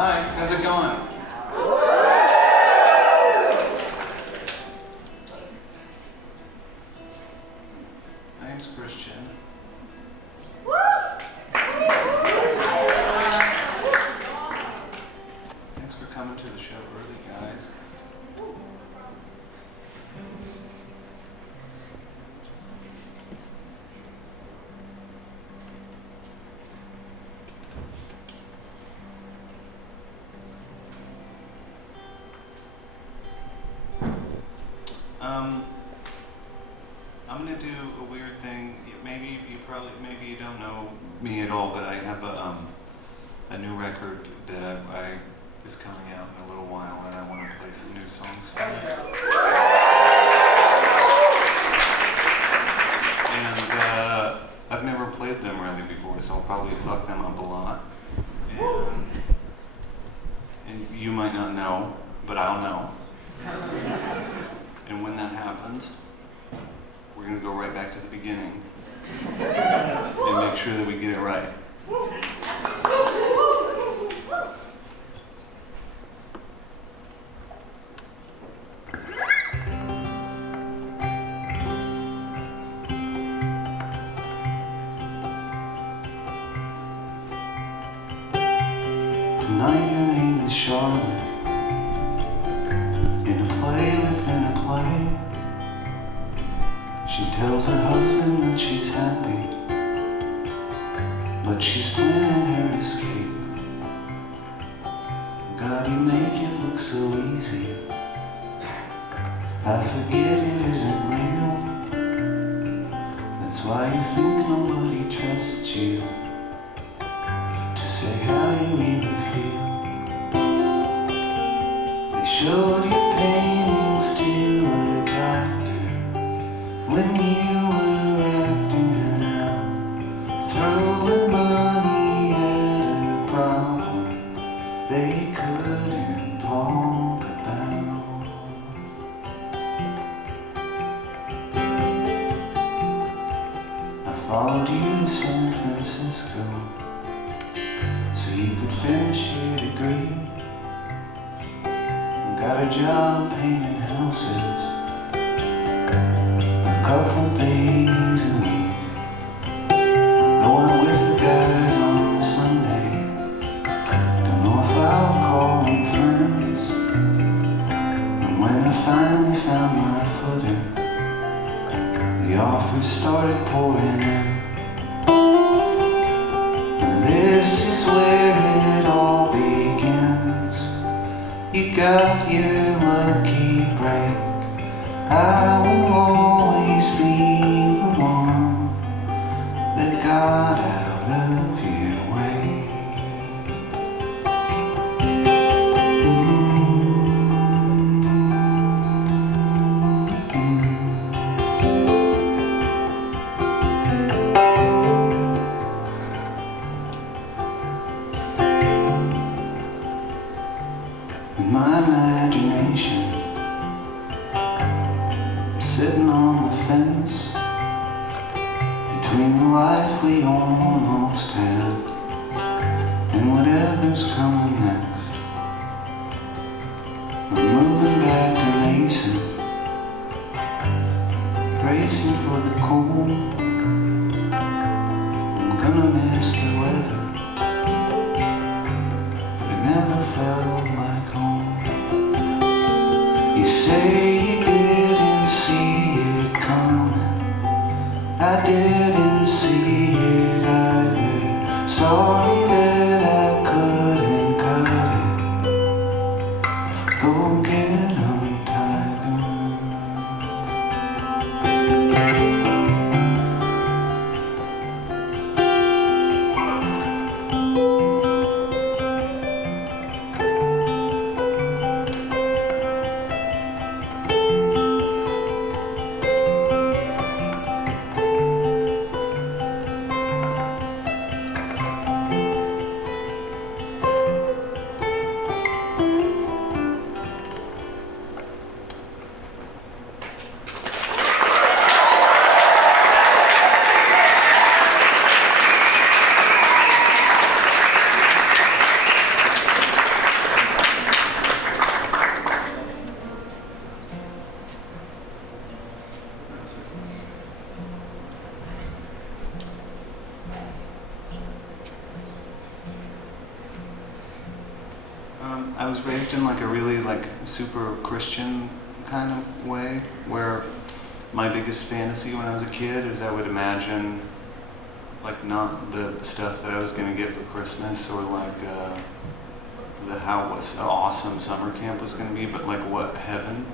Hi, how's it going? My name's Christian. Thanks for coming to the show early, guys. I'm gonna do a weird thing. Maybe you don't know me at all, but I have a new record that I is coming out in a little while, and I want to play some new songs for you. And I've never played them really before, so I'll probably fuck them up a lot. And you might not know, but I'll know. And when that happens, we're going to go right back to the beginning and make sure that we get it right. Tonight your name is Charlotte, in a play within a play. She tells her husband that she's happy, but she's planning her escape. God, you make it look so easy. I forget it isn't real. That's why you think nobody trusts you to say how you really feel. They showed your paintings to a doctor when you were acting out, throwing money at a problem they couldn't talk about. I followed you to San Francisco so you could finish your degree. Got a job painting houses a couple days a week. Go out with the guys on Sunday. Don't know if I'll call them friends. And when I finally found my footing, the offers started pouring in. This is where it all begins. You got your lucky break. I will always be the one that got out of your way. In my imagination, I'm sitting on the fence between the life we almost had and whatever's coming next. I'm moving back to Mason, bracing for the cold. I'm gonna miss the weather, but it never felt like home. You say you didn't see it coming, I didn't see it either. Sorry that I couldn't cut it. Go get 'em, tiger. I was raised in like a really like super Christian kind of way, where my biggest fantasy when I was a kid is I would imagine like not the stuff that I was going to get for Christmas or like how awesome summer camp was going to be, but like what heaven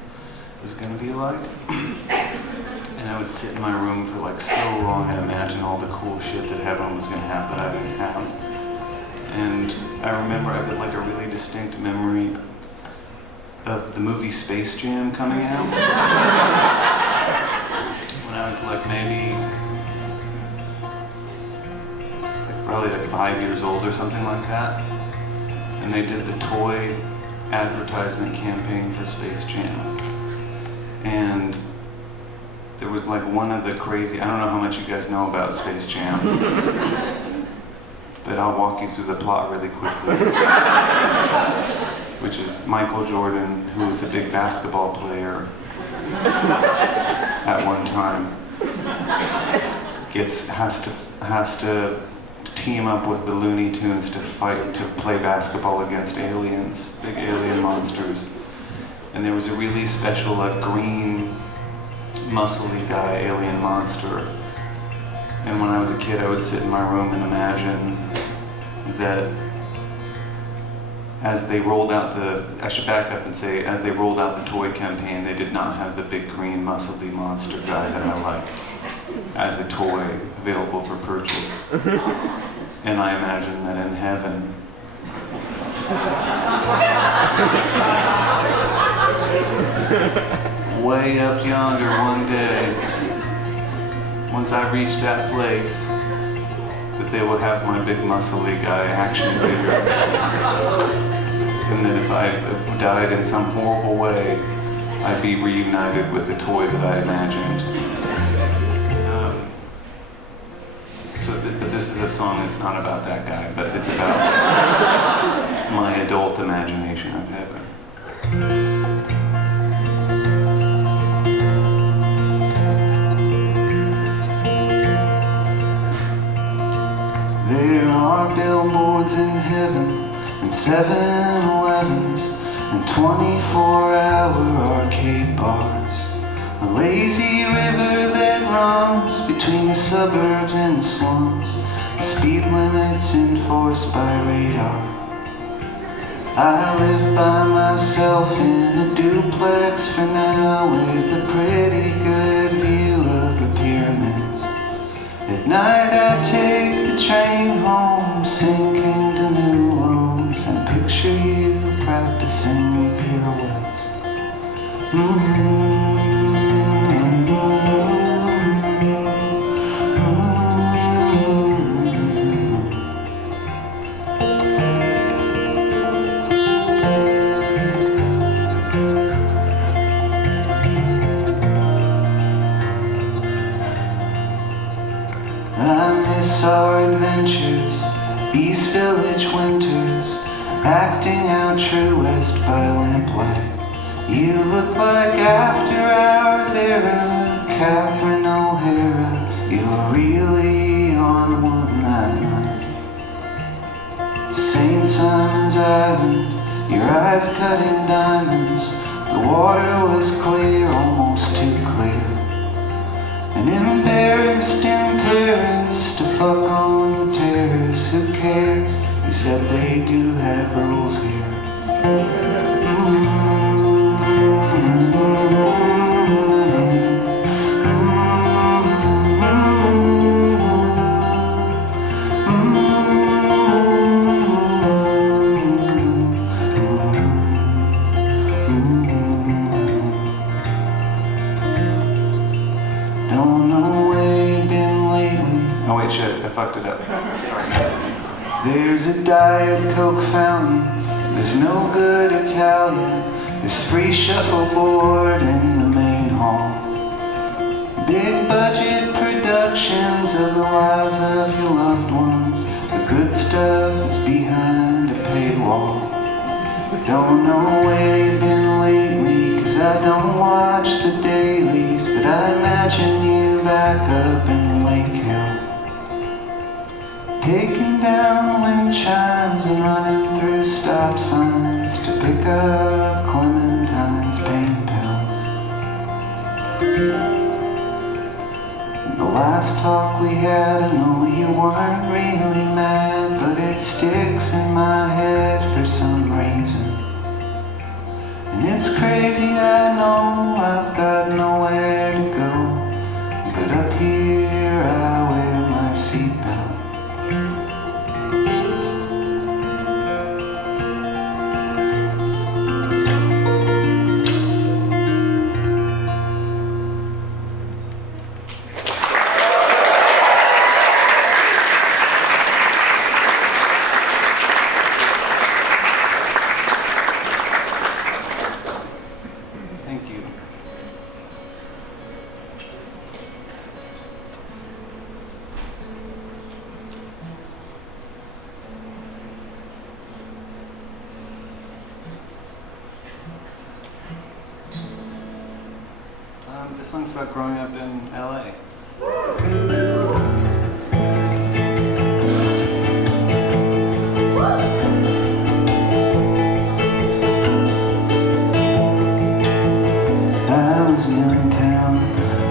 was going to be like. And I would sit in my room for like so long and imagine all the cool shit that heaven was going to have that I didn't have. And I remember I had like a really distinct memory of the movie Space Jam coming out. When I was like maybe, probably like 5 years old or something like that. And they did the toy advertisement campaign for Space Jam. And there was like one of the crazy, I don't know how much you guys know about Space Jam, but I'll walk you through the plot really quickly. Which is Michael Jordan, who was a big basketball player at one time, has to team up with the Looney Tunes to play basketball against aliens, big alien monsters. And there was a really special green, muscly guy, alien monster. And when I was a kid, I would sit in my room and imagine that as they rolled out I should back up and say, as they rolled out the toy campaign, they did not have the big green, muscly monster guy that I liked as a toy available for purchase. And I imagine that in heaven, way up yonder one day, once I reach that place, that they will have my big muscly guy action figure. And that if I died in some horrible way, I'd be reunited with the toy that I imagined. But this is a song that's not about that guy, but it's about my adult imagination of heaven. There are billboards in heaven, and 7-Elevens, and 24-hour arcade bars. A lazy river that runs between the suburbs and slums. The speed limits enforced by radar. I live by myself in a duplex for now, with a pretty good view of the pyramids. At night I take the train home, sinking to New Orleans, and picture you practicing pirouettes. I miss our adventures, East Village winters, acting out True West by lamplight. You look like After Hours era, Catherine O'Hara. You were really on one that night. St. Simon's Island, your eyes cut in diamonds. The water was clear, almost too clear. And embarrassed in Paris to fuck on the terrace. Who cares? He said they do have rules here. Don't know where you've been lately. Oh wait, shit, I fucked it up. There's a Diet Coke fountain. There's no good Italian. There's free shuffleboard in the main hall. Big budget productions of the lives of your loved ones. The good stuff is behind a paywall. Don't know where you've been lately, 'cause I don't watch the dailies, but I imagine you back up in Lake Hill, taking down wind chimes and running through stop signs, chance to pick up Clementine's pain pills. The last talk we had, I know you weren't really mad, but it sticks in my head for some reason. And it's crazy, I know I've got nowhere to go, but up here I wear my seatbelt. This song's about growing up in LA. I was new in town,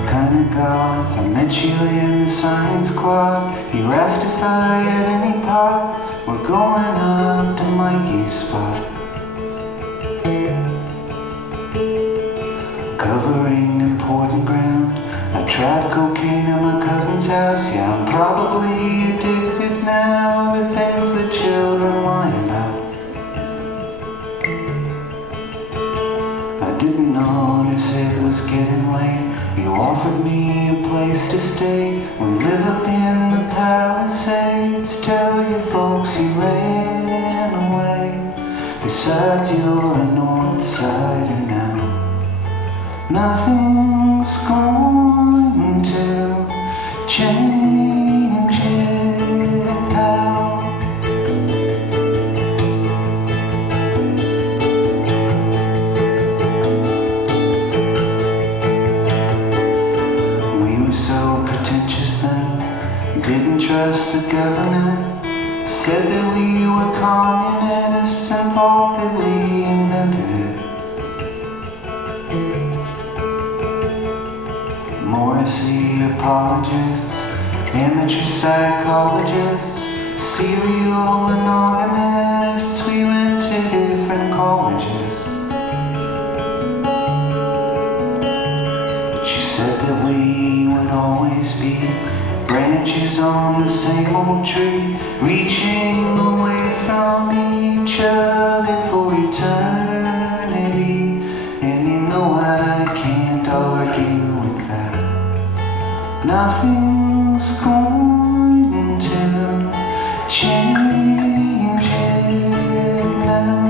kinda goth. I met you in the science quad. You asked if I had any pot. We're going up to Mikey's spot. Covering important ground. I tried cocaine at my cousin's house. Yeah, I'm probably addicted now. The things that children lie about. I didn't notice it was getting late. You offered me a place to stay. We live up in the Palisades. Tell your folks you ran away. Besides, you're a Northsider now. Nothing's going to change it now. We were so pretentious then, didn't trust the government. Said that we were communists and thought that we invented it. Morrissey apologists, amateur psychologists, serial monogamists. We went to different colleges. But you said that we would always be branches on the same old tree, reaching away from each other for eternity. And you know I can't argue with that. Nothing's going to change it now.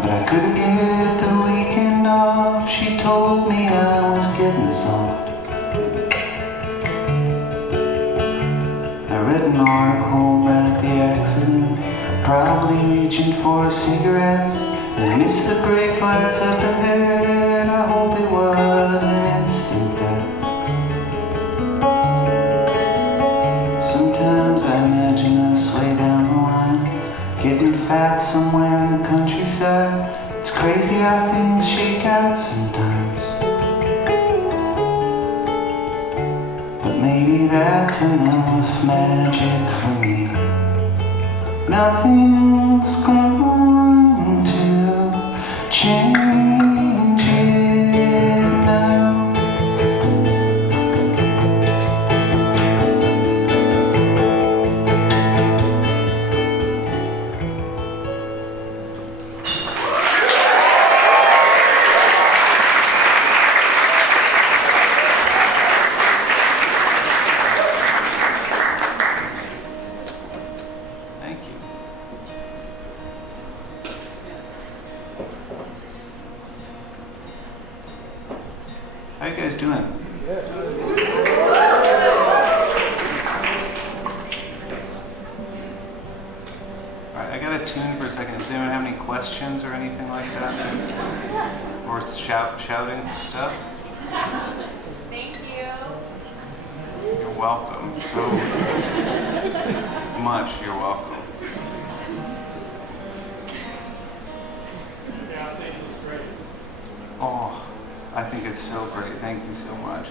But I couldn't get the weekend off. She told me I was getting soft. I read an article about the accident, probably reaching for cigarettes, and missed the brake lights up ahead. I hope it was an instant death. Sometimes I imagine us way down the line, getting fat somewhere in the countryside. It's crazy how things shake out sometimes. But maybe that's enough magic for me. Nothing's going to change it now. How you guys doing? Alright, I gotta tune for a second. Does anyone have any questions or anything like that? Or shouting stuff? Thank you. You're welcome. So much, you're welcome. Oh, I think it's so great. Thank you so much.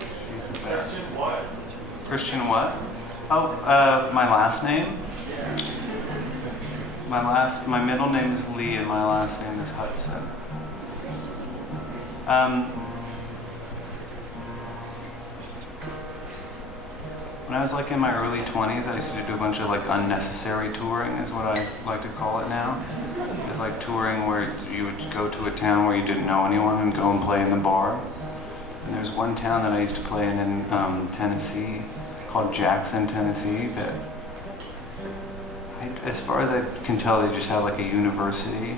She's the best. Christian what? Christian what? Oh, my last name? My middle name is Lee and my last name is Hutson. When I was like in my early 20s, I used to do a bunch of like unnecessary touring is what I like to call it now. It's like touring where you would go to a town where you didn't know anyone and go and play in the bar. And there's one town that I used to play in Tennessee called Jackson, Tennessee that as far as I can tell, they just had like a university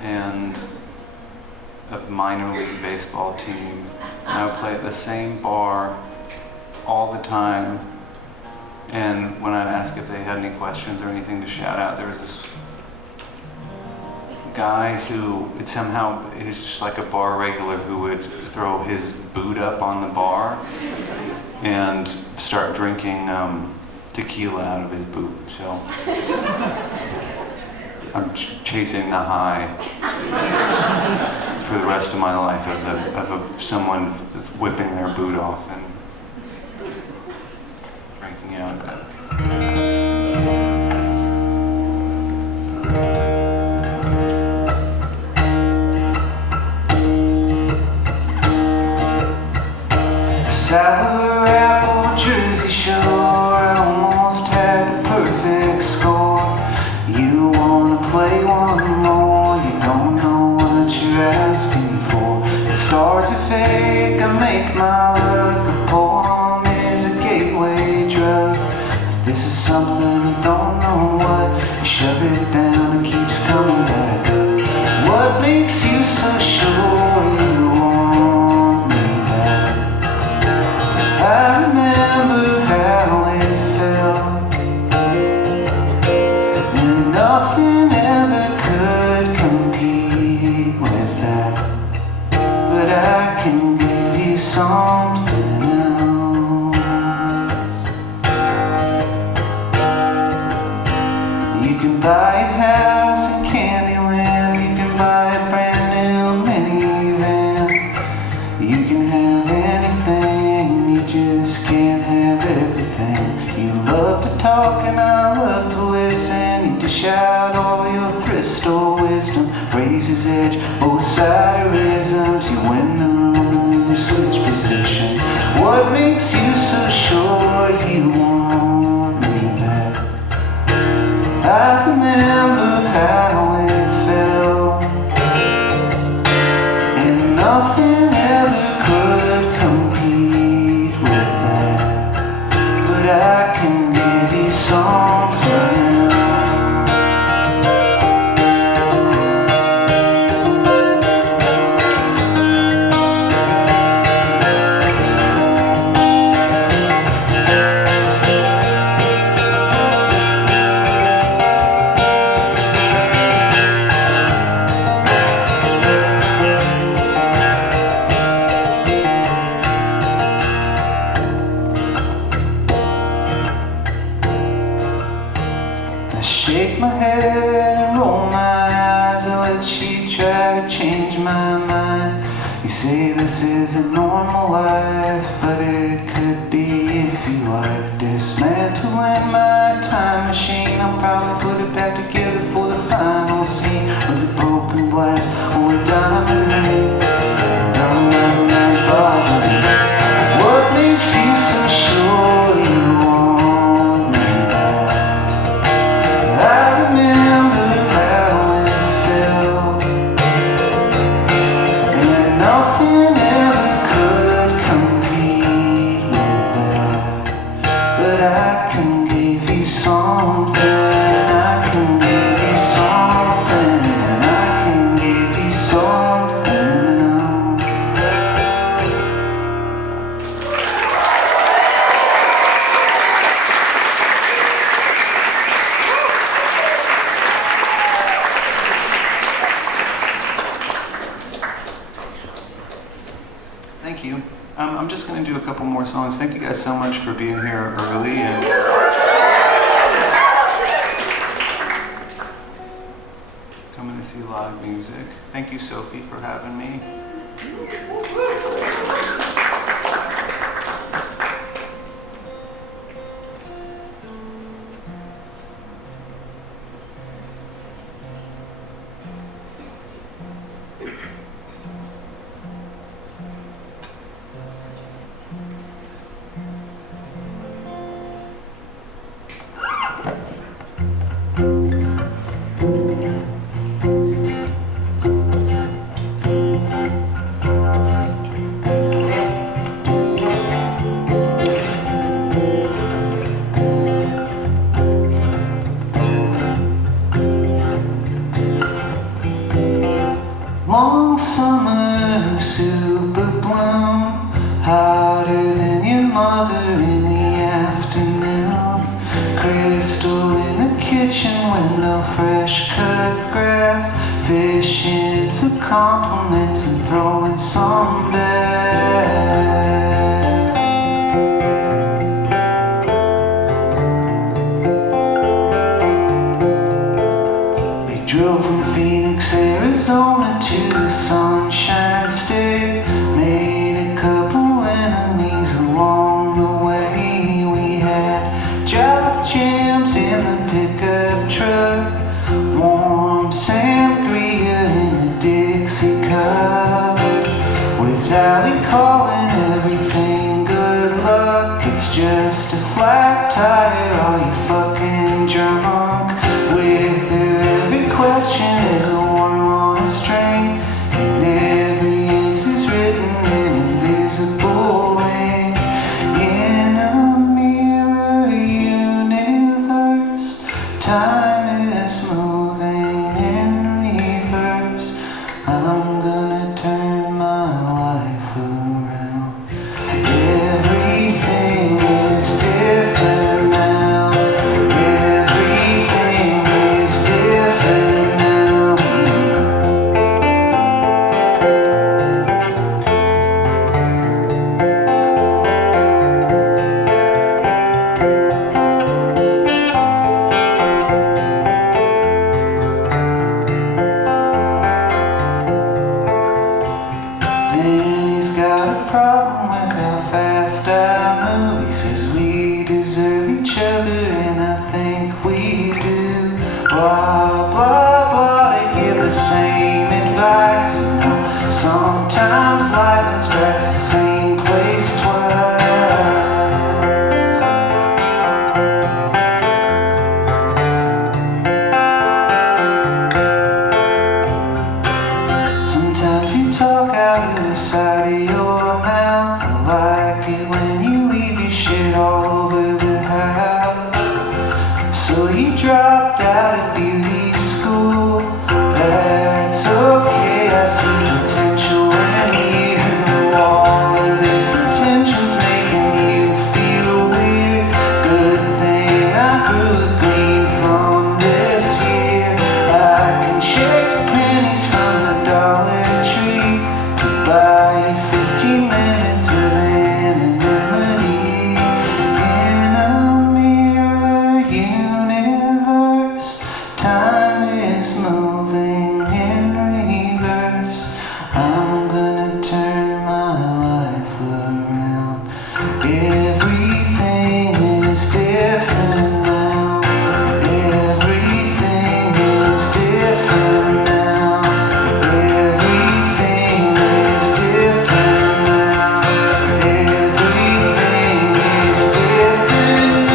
and a minor league baseball team. And I would play at the same bar all the time. And when I'd ask if they had any questions or anything to shout out, there was this guy who he's just like a bar regular who would throw his boot up on the bar and start drinking tequila out of his boot. So I'm chasing the high for the rest of my life of someone whipping their boot off and drinking out of it. Sour apple Jersey Shore, I almost had the perfect score. You wanna play one more, you don't know what you're asking for. The stars are fake, I make my luck. A poem is a gateway drug. If this is something I don't know what, you shove it down, it keeps coming back up. What makes you so sure you want me back? I remember how it felt, and nothing ever could compete with that. But I can give you something else. You can buy a house in Candyland, you can buy a brand new minivan, you can have anything, you just can't have everything. You love to talk and I love to listen. You dish out all your thrift store wisdom, razor's edge, both siderisms. You win the room and you switch positions. What makes you so sure you want me back? I remember how it felt, and nothing ever could compete with that. But I can give you something. I shake my head and roll my eyes. I let you try to change my mind. You say this isn't normal life, but it could be if you like. Dismantling my time machine, I'll probably put it back together for the final scene. Was it broken glass or a diamond ring? What makes you so sure you want me back? I remember how it felt, and nothing ever could compete with that. But I can give you something, I can give you something, I can give you something. Thank you. I'm just going to do a couple more songs. Thank you guys so much for being here early and coming to see live music. Thank you, Sophie, for having me. Long summer, super bloom, hotter than your mother in the afternoon. Crystal in the kitchen window, fresh cut grass, fishing for compliments and throwing some back. We drove from Phoenix, Arizona to the Sunshine State. Made a couple enemies along the way. We had jock jams in the pickup truck, warm sangria in a Dixie cup. With Allie calling everything good luck. It's just a flat tire, are you fucking drunk? With her every question is a worm on a string, and every answer's written in invisible ink. In a mirror universe, time is moving in reverse. I'm gonna turn my life around. Everything is different now. Everything is different now. Danny's got a problem with how fast I move. He says we deserve each other, and I think we do. Blah, blah, blah, they give the same advice. You know, sometimes lightning strikes the same place twice. Sometimes you talk out of the side of your mouth. I like it when you leave your shit all over the house. So you dropped out of beauty school. That's okay, I see potential in you. All of this attention's making you feel weird. Good thing I grew a green thumb this year. I can shake pennies from the Dollar Tree to buy you 15 minutes of anonymity. In a mirror universe, time is moving in reverse. I'm gonna turn my life around. Everything is different now. Everything is different now. Everything is different now. Everything is different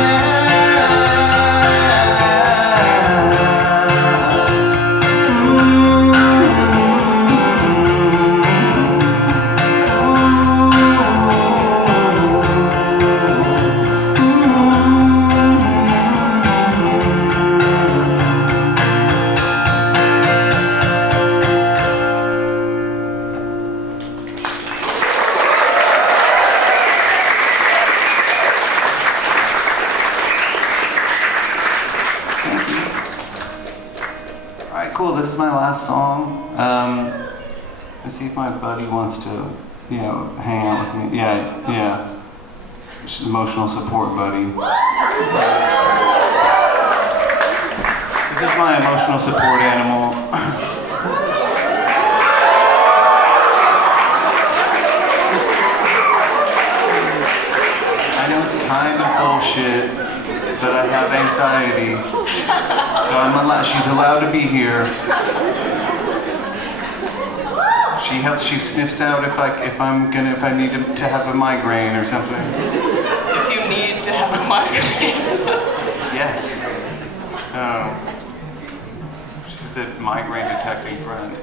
Thank you. All right, cool. This is my last song. Let's see if my buddy wants to hang out with me. Yeah. She's emotional support buddy. This is my emotional support animal. I know it's kind of bullshit, but I have anxiety, so she's allowed to be here. She sniffs out if I need to have a migraine or something. If you need to have a migraine. Yes. She's a migraine detecting friend.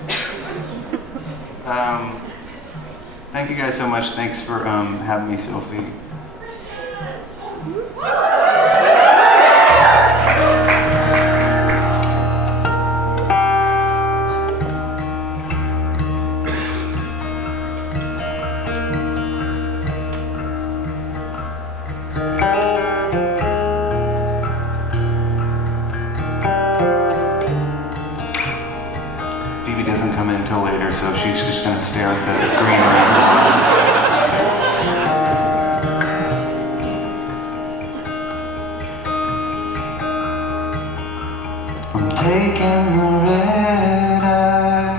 Thank you guys so much. Thanks for having me, Sophie. Doesn't come in until later, so she's just gonna stare at the green light. I'm taking the red eye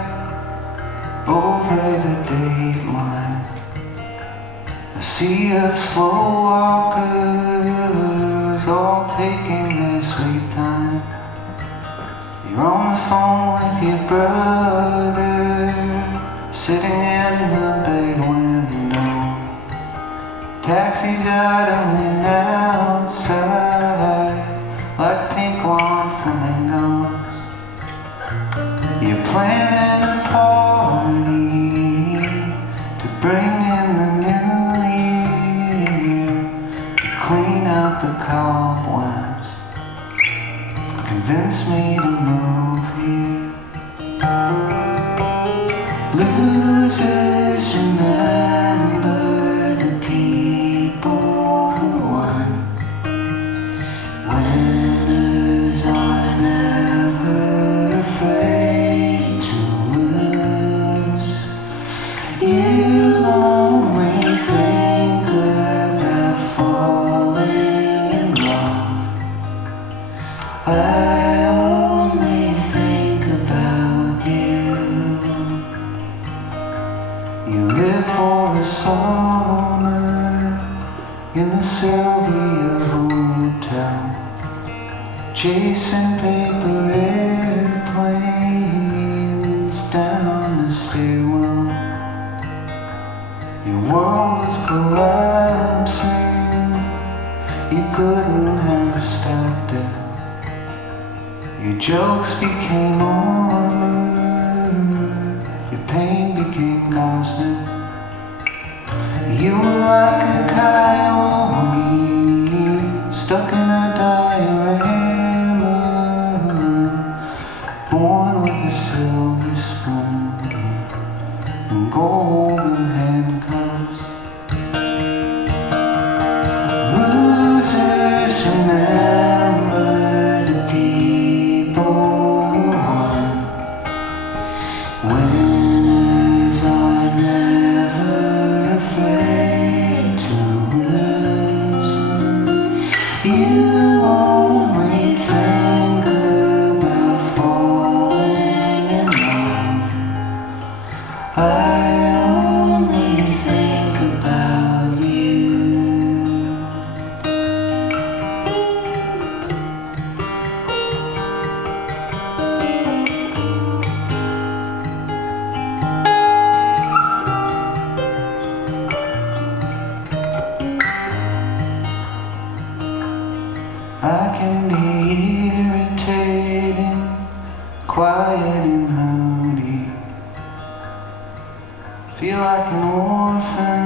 over the dateline. A sea of slow walkers all taking their sweet time. You're on the phone with your brother, sitting in the bay window. Taxis idling outside, like pink lawn flamingos. You're planning a party to bring in the new year, to clean out the cobwebs. Convince me to move here. Losers remember the people who won. Winners are never afraid to lose. You only think about falling in love. I only think about you. You live for a summer in the Sylvia Hotel, chasing paper airplanes down the stairwell. Your world was collapsing, you couldn't have stopped it. Your jokes became armor, your pain became constant. You were like a coyote stuck in a diorama, born with a silver spoon and golden handcuffs. Losers remember the people who won. Winners are never afraid to lose. You only think about falling in love. I only think about you. I can be irritating, quiet and moody. Feel like an orphan,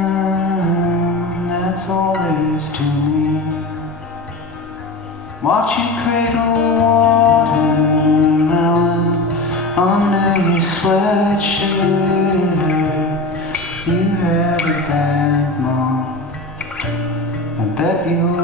that's all there is to me. Watch you cradle watermelon under your sweatshirt. You had a bad mom, I bet you'll